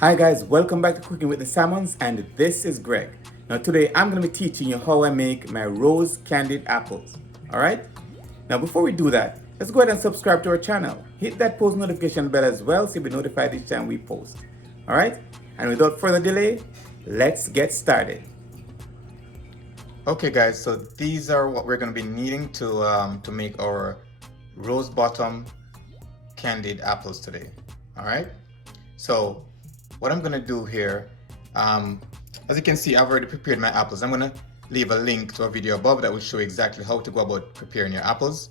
Hi guys, welcome back to Cooking with the Salmons, and this is Greg. Now today I'm going to be teaching you how I make my rose candied apples. Alright? Now before we do that, let's go ahead and subscribe to our channel. Hit that post notification bell as well so you'll be notified each time we post. Alright? And without further delay, let's get started. Okay guys, so these are what we're going to be needing to make our rose bottom candied apples today. Alright? So what I'm gonna do here, as you can see, I've already prepared my apples. I'm gonna leave a link to a video above that will show you exactly how to go about preparing your apples.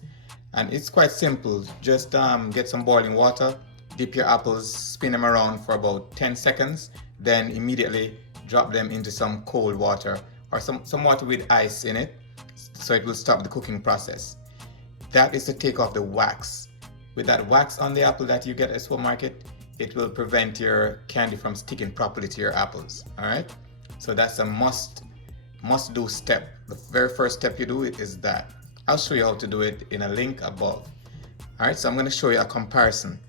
And it's quite simple. Just get some boiling water, dip your apples, spin them around for about 10 seconds, then immediately drop them into some cold water or some water with ice in it, so it will stop the cooking process. That is to take off the wax. With that wax on the apple that you get at the supermarket, it will prevent your candy from sticking properly to your apples. Alright? So that's a must do step. The very first step you do is that. I'll show you how to do it in a link above. Alright, so I'm going to show you a comparison.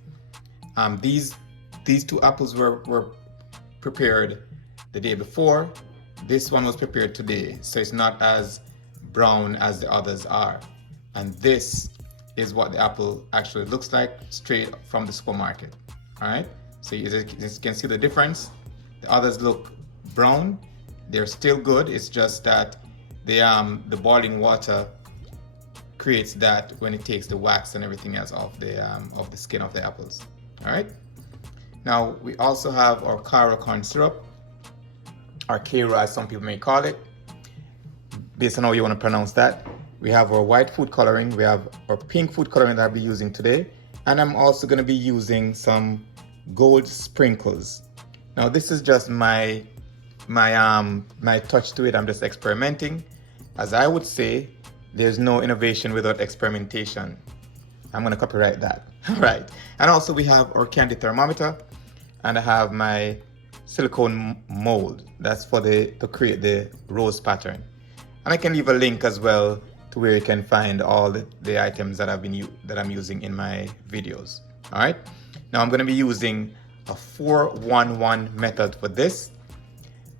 These two apples were prepared the day before. This one was prepared today, so it's not as brown as the others are. And this is what the apple actually looks like straight from the supermarket. Alright, so you can see the difference. The others look brown. They're still good. It's just that the boiling water creates that when it takes the wax and everything else off the skin of the apples. Alright, now we also have our caramel corn syrup, or Karo as some people may call it, based on how you want to pronounce that. We have our white food coloring, we have our pink food coloring that I'll be using today, and I'm also going to be using some gold sprinkles. Now this is just my touch to it. I'm just experimenting. As I would say, there's no innovation without experimentation. I'm going to copyright that. Right. And also we have our candy thermometer, and I have my silicone mold. That's for to create the rose pattern. And I can leave a link as well to where you can find all the items that I'm using in my videos. All right. Now I'm going to be using a 4-1-1 method for this.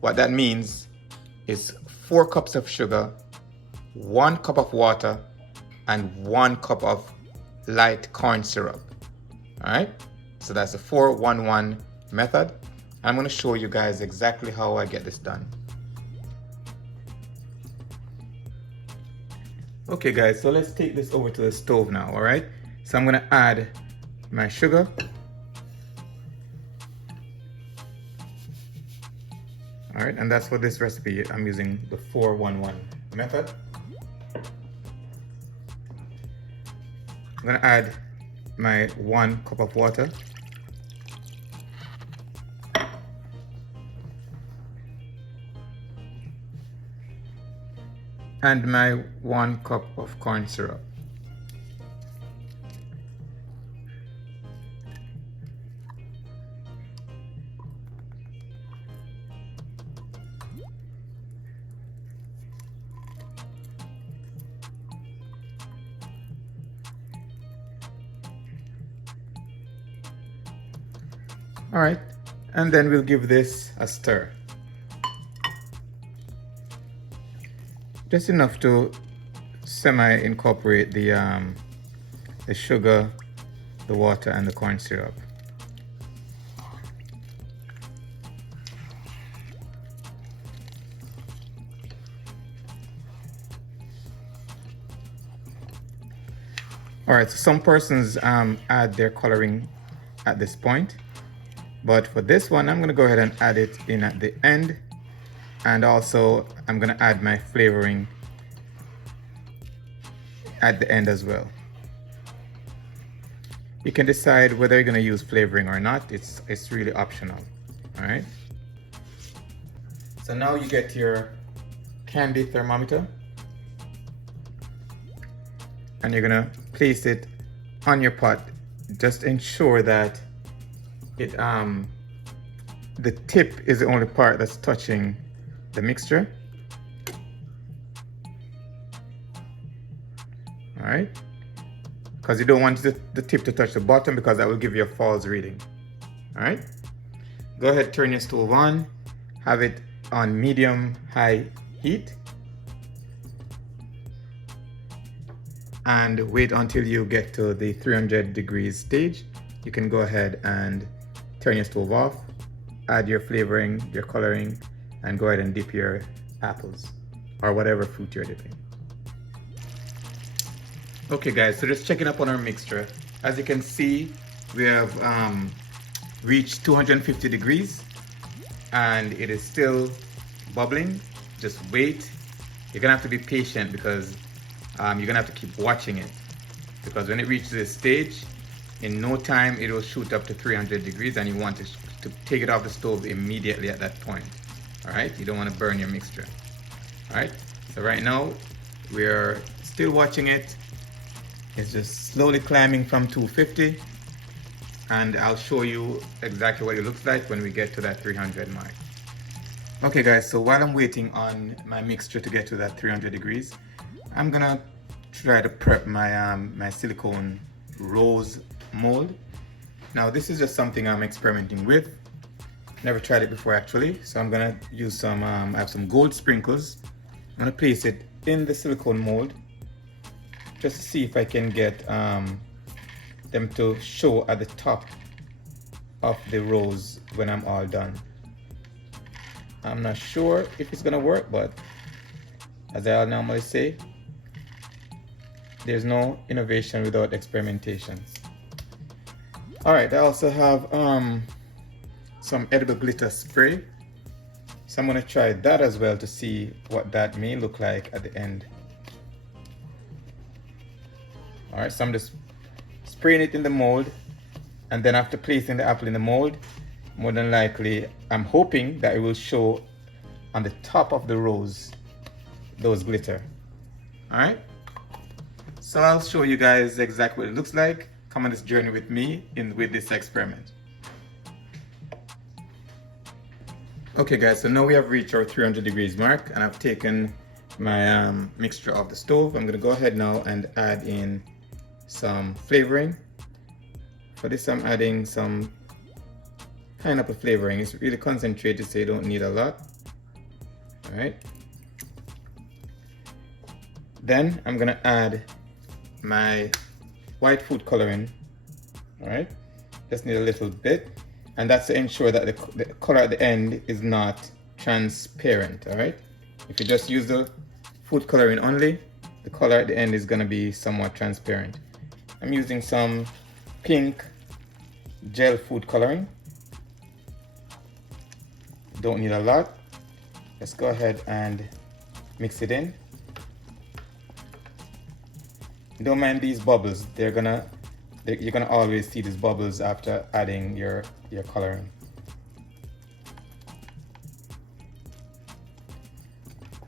What that means is 4 cups of sugar, 1 cup of water, and 1 cup of light corn syrup. All right. So that's a 4-1-1 method. I'm going to show you guys exactly how I get this done. Okay guys, so let's take this over to the stove now, all right? So I'm gonna add my sugar. All right, and that's for this recipe. I'm using the 4-1-1 method. I'm gonna add my 1 cup of water. And my 1 cup of corn syrup. All right, and then we'll give this a stir. Just enough to semi-incorporate the sugar, the water, and the corn syrup. All right, so some persons add their coloring at this point, but for this one, I'm gonna go ahead and add it in at the end. And also, I'm gonna add my flavoring at the end as well. You can decide whether you're gonna use flavoring or not. It's really optional, all right? So now you get your candy thermometer, and you're gonna place it on your pot. Just ensure that the tip is the only part that's touching the mixture. All right, because you don't want the tip to touch the bottom, because that will give you a false reading. All right, Go ahead, turn your stove on, have it on medium high heat, and wait until you get to the 300 degrees stage. You can go ahead and turn your stove off, add your flavoring, your coloring, and go ahead and dip your apples or whatever fruit you're dipping. Okay guys, so just checking up on our mixture. As you can see, we have reached 250 degrees and it is still bubbling. Just wait. You're gonna have to be patient because you're gonna have to keep watching it, because when it reaches this stage, in no time it will shoot up to 300 degrees and you want to take it off the stove immediately at that point. All right, you don't want to burn your mixture. All right, so right now we're still watching it. It's just slowly climbing from 250, and I'll show you exactly what it looks like when we get to that 300 mark. Okay guys, so while I'm waiting on my mixture to get to that 300 degrees, I'm gonna try to prep my my silicone rose mold. Now this is just something I'm experimenting with. Never tried it before actually, so I'm gonna use some I have some gold sprinkles. I'm gonna place it in the silicone mold just to see if I can get them to show at the top of the rose when I'm all done. I'm not sure if it's gonna work, but as I normally say, there's no innovation without experimentation. Alright, I also have some edible glitter spray, so I'm gonna try that as well to see what that may look like at the end. Alright, so I'm just spraying it in the mold, and then after placing the apple in the mold, more than likely I'm hoping that it will show on the top of the rose those glitter. Alright, so I'll show you guys exactly what it looks like. Come on this journey with me with this experiment. Okay guys, so now we have reached our 300 degrees mark and I've taken my mixture off the stove. I'm gonna go ahead now and add in some flavoring. For this I'm adding some pineapple flavoring. It's really concentrated, so you don't need a lot. Alright. Then I'm gonna add my white food coloring. Alright. Just need a little bit. And that's to ensure that the color at the end is not transparent. Alright. If you just use the food coloring only, the color at the end is gonna be somewhat transparent. I'm using some pink gel food coloring. Don't need a lot. Let's go ahead and mix it in. Don't mind these bubbles. You're gonna always see these bubbles after adding your coloring.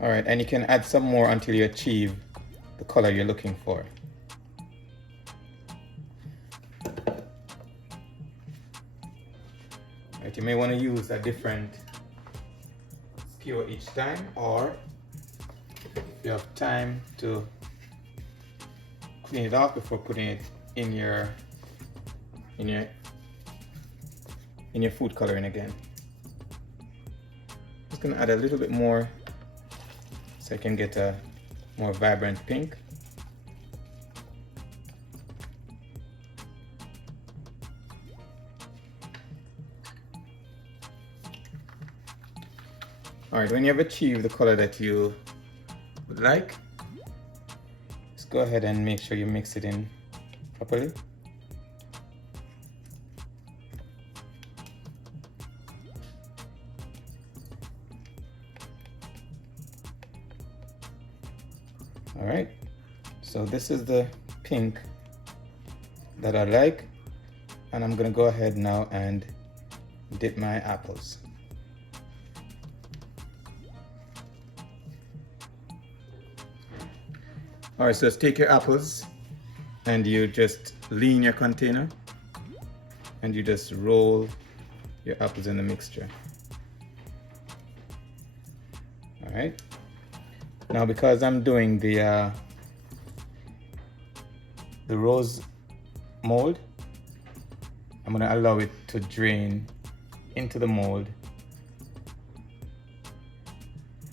All right, and you can add some more until you achieve the color you're looking for. Right, you may want to use a different skewer each time, or if you have time to clean it off before putting it in your food coloring again. Just gonna add a little bit more so I can get a more vibrant pink. Alright, when you have achieved the color that you would like, just go ahead and make sure you mix it in properly. Alright, so this is the pink that I like, and I'm gonna go ahead now and dip my apples. Alright, so let's take your apples and you just lean your container and you just roll your apples in the mixture. Alright. Now because I'm doing the rose mold, I'm going to allow it to drain into the mold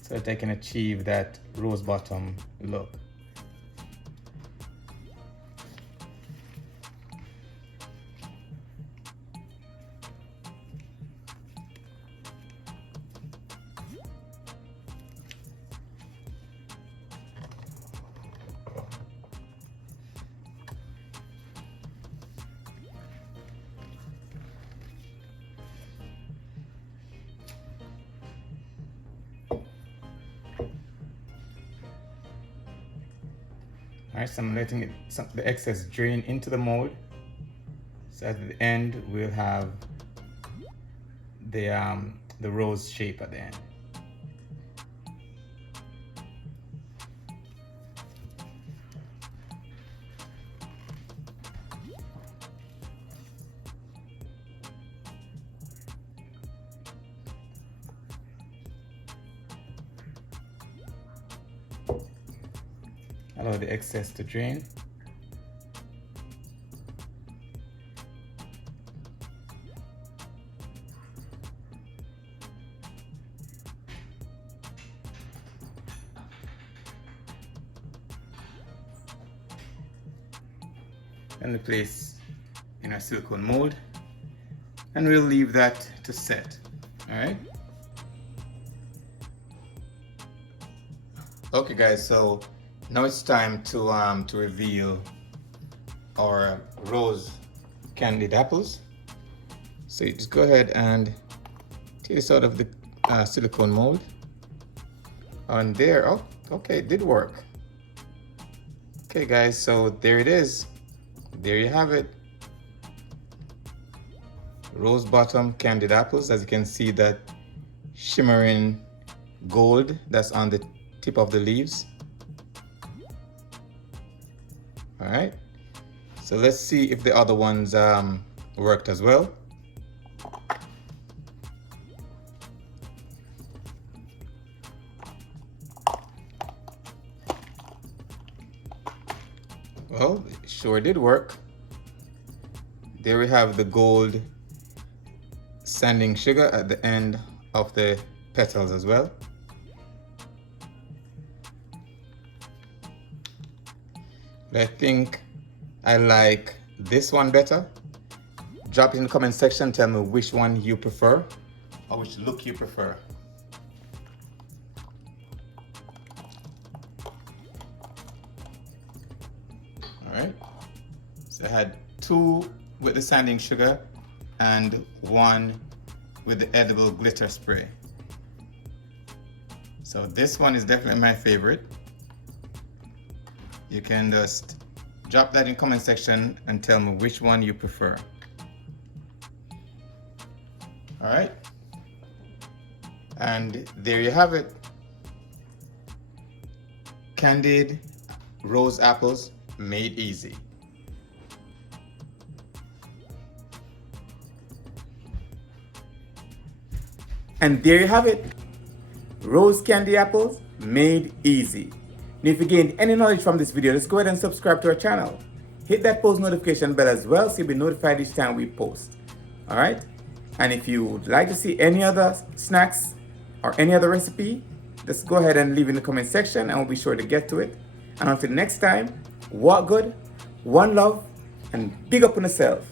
so that I can achieve that rose bottom look. Alright, so I'm letting the excess drain into the mold. So at the end, we'll have the rose shape at the end. Allow the excess to drain. And we place in our silicone mold, and we'll leave that to set. All right. Okay, guys. So now it's time to reveal our rose candied apples. So you just go ahead and take this out of the silicone mold. On there, oh, okay, it did work. Okay, guys, so there it is. There you have it. Rose bottom candied apples. As you can see, that shimmering gold that's on the tip of the leaves. All right, so let's see if the other ones worked as well. Well, it sure did work. There we have the gold sanding sugar at the end of the petals as well. But I think I like this one better. Drop it in the comment section, tell me which one you prefer or which look you prefer. All right, so I had 2 with the sanding sugar and 1 with the edible glitter spray. So this one is definitely my favorite. You can just drop that in the comment section and tell me which one you prefer. All right, and there you have it. Candied rose apples made easy. And there you have it. Rose candy apples made easy. And if you gained any knowledge from this video, just go ahead and subscribe to our channel. Hit that post notification bell as well so you'll be notified each time we post. All right? And if you would like to see any other snacks or any other recipe, just go ahead and leave in the comment section and we'll be sure to get to it. And until next time, walk good, one love, and big up on yourself.